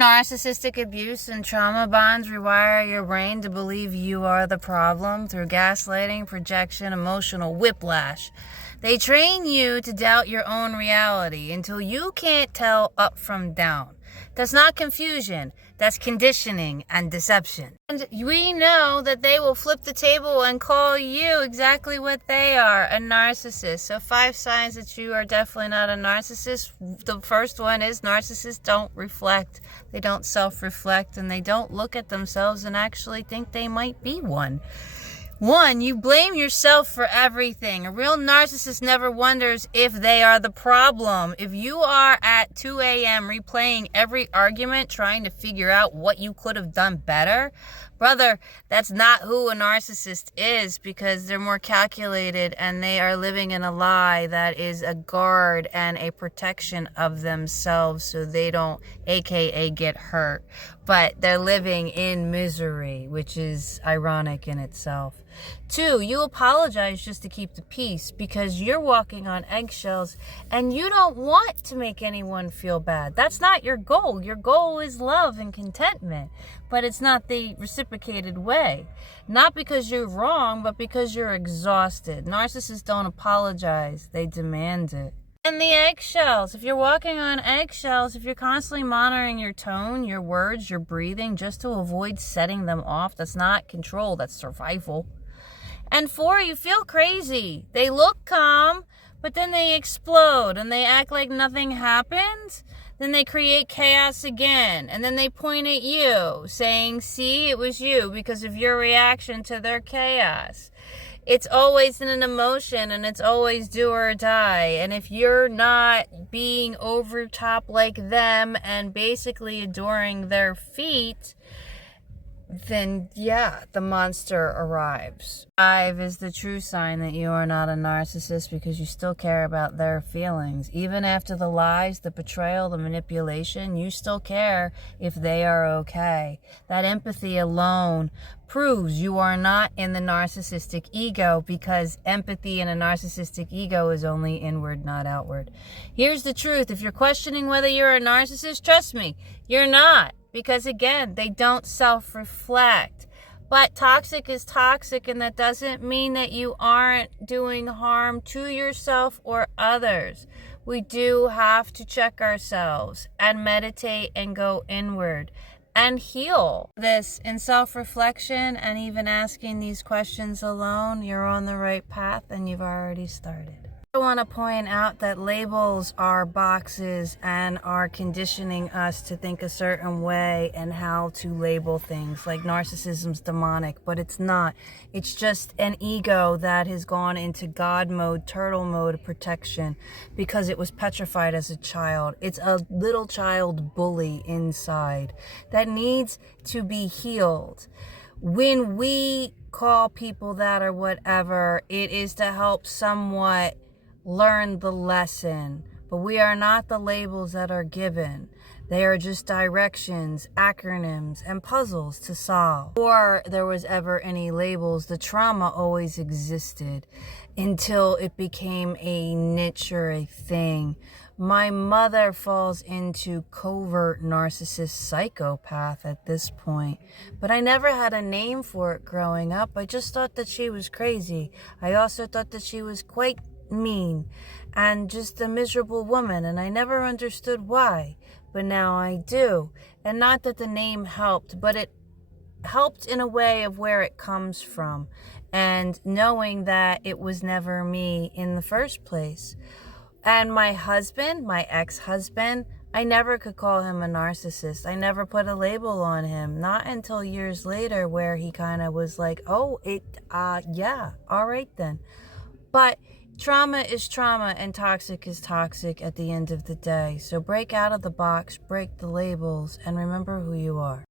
Narcissistic abuse and trauma bonds rewire your brain to believe you are the problem through gaslighting, projection, emotional whiplash. They train you to doubt your own reality until you can't tell up from down. That's not confusion. That's conditioning and deception. And we know that they will flip the table and call you exactly what they are, a narcissist. So 5 signs that you are definitely not a narcissist. The first one is narcissists don't reflect. They don't self-reflect, and they don't look at themselves and actually think they might be one. 1, you blame yourself for everything. A real narcissist never wonders if they are the problem. If you are at 2 a.m. replaying every argument, trying to figure out what you could have done better, brother, that's not who a narcissist is, because they're more calculated and they are living in a lie that is a guard and a protection of themselves so they don't, aka, get hurt. But they're living in misery, which is ironic in itself. 2, you apologize just to keep the peace because you're walking on eggshells and you don't want to make anyone feel bad. That's not your goal. Your goal is love and contentment, but it's not the reciprocated way. Not because you're wrong, but because you're exhausted. Narcissists don't apologize. They demand it. And the eggshells. If you're walking on eggshells, if you're constantly monitoring your tone, your words, your breathing, just to avoid setting them off, that's not control, that's survival. And 4, you feel crazy. They look calm, but then they explode and they act like nothing happened. Then they create chaos again. And then they point at you, saying, see, it was you because of your reaction to their chaos. It's always in an emotion, and it's always do or die. And if you're not being over top like them and basically adoring their feet, then yeah, the monster arrives. 5 is the true sign that you are not a narcissist, because you still care about their feelings. Even after the lies, the betrayal, the manipulation, you still care if they are okay. That empathy alone proves you are not in the narcissistic ego, because empathy in a narcissistic ego is only inward, not outward. Here's the truth. If you're questioning whether you're a narcissist, trust me, you're not. Because again, they don't self-reflect. But toxic is toxic, and that doesn't mean that you aren't doing harm to yourself or others. We do have to check ourselves and meditate and go inward and heal. This in self-reflection and even asking these questions alone, you're on the right path and you've already started. I want to point out that labels are boxes and are conditioning us to think a certain way and how to label things. Like narcissism's demonic, but it's not. It's just an ego that has gone into God mode, turtle mode of protection because it was petrified as a child. It's a little child bully inside that needs to be healed. When we call people that or whatever, it is to help somewhat learn the lesson, but we are not the labels that are given. They are just directions, acronyms, and puzzles to solve. Before there was ever any labels, the trauma always existed until it became a niche or a thing. My mother falls into covert narcissist psychopath at this point, but I never had a name for it growing up. I just thought that she was crazy. I also thought that she was quite mean and just a miserable woman, and I never understood why, but now I do. And not that the name helped, but it helped in a way of where it comes from and knowing that it was never me in the first place. And my husband, my ex-husband, I never could call him a narcissist. I never put a label on him, not until years later, where he kind of was like, oh, yeah, all right then. But trauma is trauma and toxic is toxic at the end of the day. So break out of the box, break the labels, and remember who you are.